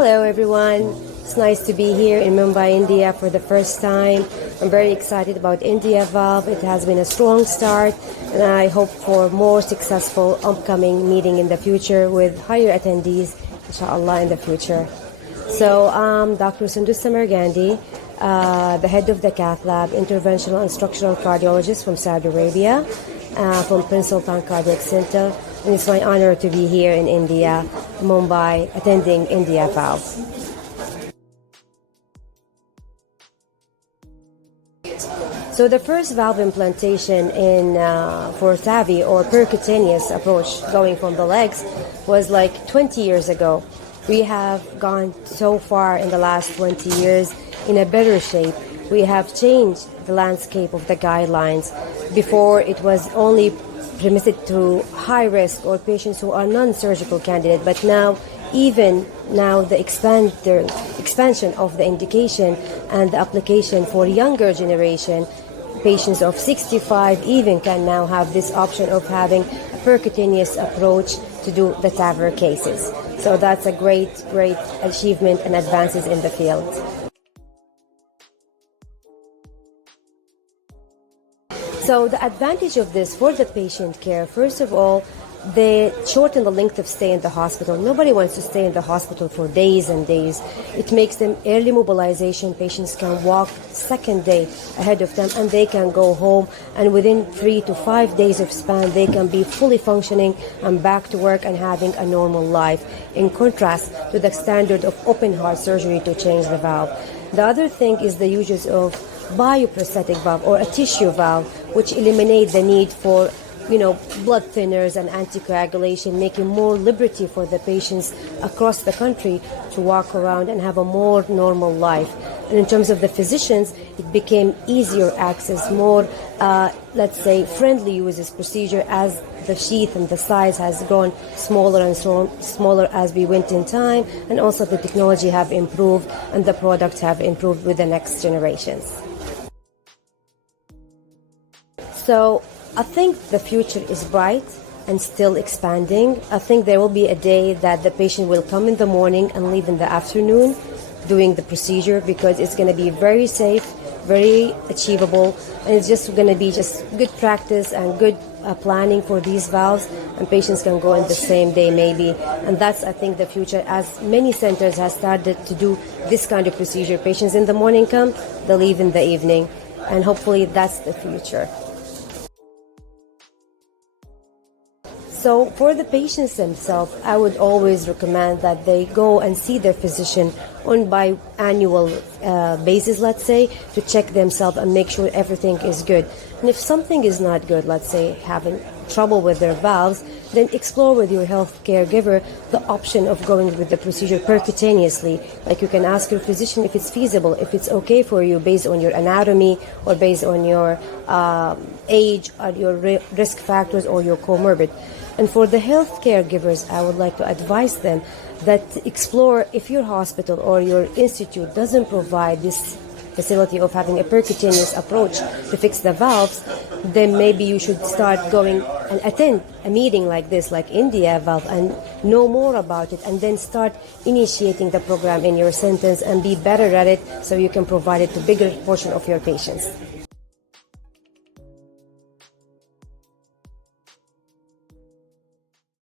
Hello everyone, it's nice to be here in Mumbai, India for the first time. I'm very excited about India Valve. It has been a strong start and I hope for more successful upcoming meeting in the future with higher attendees, inshallah, in the future. So I'm Dr. Sondos Samargandy, the head of the Cath lab, interventional and structural cardiologist from Saudi Arabia, from Prince Sultan Cardiac Center. And it's my honor to be here in India, Mumbai, attending India Valve. So the first valve implantation for TAVI or percutaneous approach going from the legs was like 20 years ago. We have gone so far in the last 20 years in a better shape. We have changed the landscape of the guidelines. Before it was only permitted to high risk or patients who are non-surgical candidate, but now the expansion of the indication and the application for younger generation, patients of 65 even can now have this option of having a percutaneous approach to do the TAVR cases. So that's a great achievement and advances in the field. So the advantage of this for the patient care, first of all, they shorten the length of stay in the hospital. Nobody wants to stay in the hospital for days and days. It makes them early mobilization. Patients can walk second day ahead of them and they can go home, and within 3 to 5 days of span they can be fully functioning and back to work and having a normal life, in contrast to the standard of open heart surgery to change the valve. The other thing is the uses of bioprosthetic valve or a tissue valve, which eliminate the need for blood thinners and anticoagulation, making more liberty for the patients across the country to walk around and have a more normal life. And in terms of the physicians, it became easier access, more, friendly uses procedure as the sheath and the size has grown smaller and smaller as we went in time, and also the technology have improved and the products have improved with the next generations. So I think the future is bright and still expanding. I think there will be a day that the patient will come in the morning and leave in the afternoon doing the procedure, because it's going to be very safe, very achievable, and it's just going to be just good practice and good planning for these valves, and patients can go in the same day maybe. And that's, I think, the future, as many centers have started to do this kind of procedure. Patients in the morning come, they leave in the evening, and hopefully that's the future. So for the patients themselves, I would always recommend that they go and see their physician on biannual basis, let's say, to check themselves and make sure everything is good. And if something is not good, let's say having trouble with their valves, then explore with your health caregiver the option of going with the procedure percutaneously. Like, you can ask your physician if it's feasible, if it's okay for you based on your anatomy or based on your age or your risk factors or your comorbid. And for the health caregivers, I would like to advise them that explore, if your hospital or your institute doesn't provide this facility of having a percutaneous approach to fix the valves, then maybe you should start going and attend a meeting like this, like India Valve, and know more about it, and then start initiating the program in your centers and be better at it so you can provide it to a bigger portion of your patients.